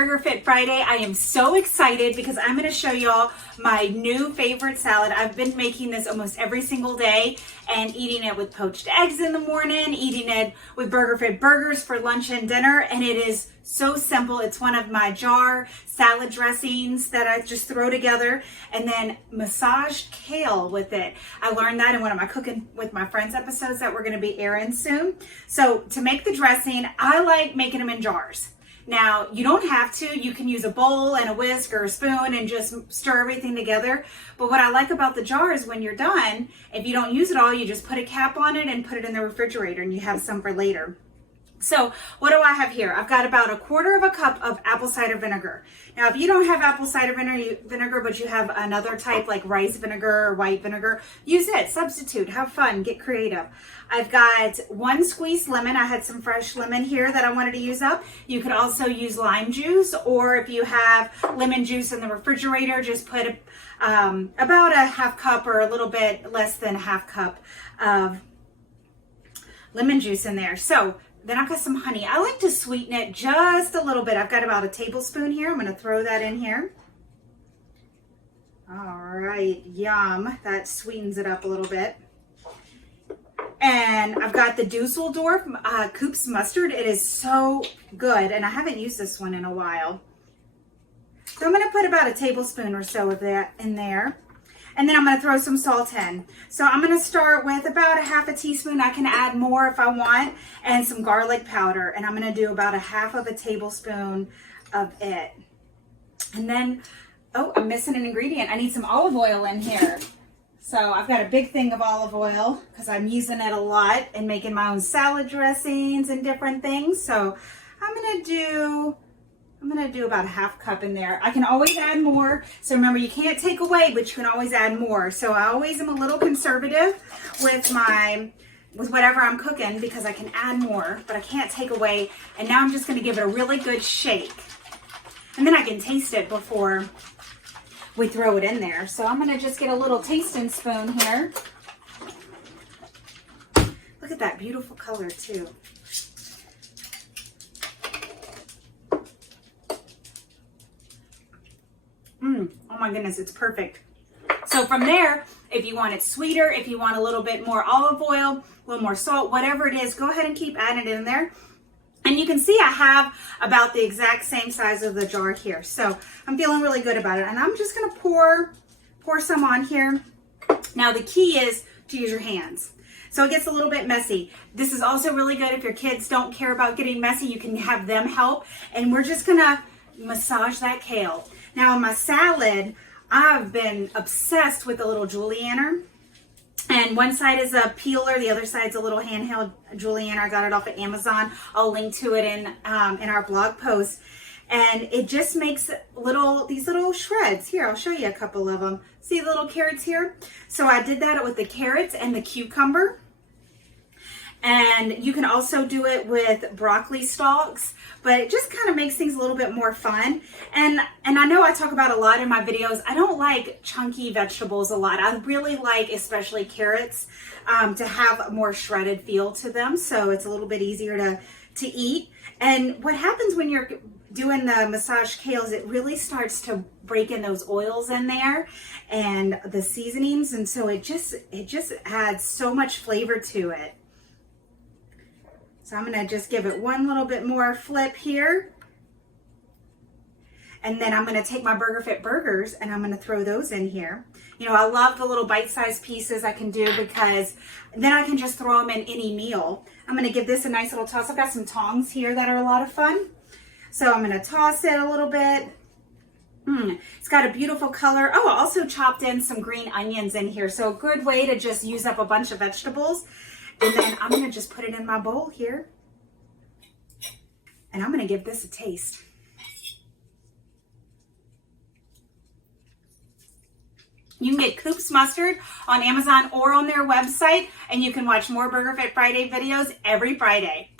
BURGERFIT Friday. I am so excited because I'm going to show y'all my new favorite salad. I've been making this almost every single day and eating it with poached eggs in the morning, eating it with BURGERFIT burgers for lunch and dinner, and it is so simple. It's one of my jar salad dressings that I just throw together and then massage kale with it. I learned that in one of my Cooking with My Friends episodes that we're going to be airing soon. So to make the dressing, I like making them in jars. Now, you don't have to. You can use a bowl and a whisk or a spoon and just stir everything together. But what I like about the jar is when you're done, if you don't use it all, you just put a cap on it and put it in the refrigerator and you have some for later. So what do I have here? I've got about 1/4 cup of apple cider vinegar. Now, if you don't have apple cider vinegar, but you have another type like rice vinegar or white vinegar, use it, substitute, have fun, get creative. I've got 1 squeezed lemon. I had some fresh lemon here that I wanted to use up. You could also use lime juice, or if you have lemon juice in the refrigerator, just put about a 1/2 cup or a little bit less than 1/2 cup of lemon juice in there. So then I've got some honey. I like to sweeten it just a little bit. I've got about 1 tablespoon here. I'm going to throw that in here. All right, yum. That sweetens it up a little bit. And I've got the Dusseldorf Koops Mustard. It is so good, and I haven't used this one in a while. So I'm going to put about 1 tablespoon or so of that in there. And then I'm going to throw some salt in. So I'm going to start with about 1/2 teaspoon. I can add more if I want. And some garlic powder. And I'm going to do about 1/2 tablespoon of it. And then, oh, I'm missing an ingredient. I need some olive oil in here. So I've got a big thing of olive oil because I'm using it a lot and making my own salad dressings and different things. So I'm going to do about 1/2 cup in there. I can always add more. So remember, you can't take away, but you can always add more. So I always am a little conservative with whatever I'm cooking because I can add more, but I can't take away. And now I'm just going to give it a really good shake. And then I can taste it before we throw it in there. So I'm going to just get a little tasting spoon here. Look at that beautiful color too. Oh my goodness, it's perfect. So from there, if you want it sweeter, if you want a little bit more olive oil, a little more salt, whatever it is, go ahead and keep adding it in there. And you can see I have about the exact same size of the jar here. So I'm feeling really good about it. And I'm just going to pour some on here. Now the key is to use your hands. So it gets a little bit messy. This is also really good if your kids don't care about getting messy. You can have them help. And we're just going to massage that kale. Now in my salad, I've been obsessed with the little julienner. And one side is a peeler, the other side's a little handheld julienner. I got it off of Amazon. I'll link to it in our blog post. And it just makes these little shreds. Here, I'll show you a couple of them. See the little carrots here? So I did that with the carrots and the cucumber. And you can also do it with broccoli stalks, but it just kind of makes things a little bit more fun. And I know I talk about a lot in my videos, I don't like chunky vegetables a lot. I really like, especially carrots, to have a more shredded feel to them. So it's a little bit easier to eat. And what happens when you're doing the massage kales, it really starts to break in those oils in there and the seasonings. And so it just adds so much flavor to it. So I'm going to just give it one little bit more flip here. And then I'm going to take my BURGERFIT burgers and I'm going to throw those in here. You know, I love the little bite-sized pieces I can do because then I can just throw them in any meal. I'm going to give this a nice little toss. I've got some tongs here that are a lot of fun. So I'm going to toss it a little bit. It's got a beautiful color. Oh, I also chopped in some green onions in here. So a good way to just use up a bunch of vegetables. And then I'm going to just put it in my bowl here. And I'm going to give this a taste. You can get Koops Mustard on Amazon or on their website. And you can watch more BURGERFIT Friday videos every Friday.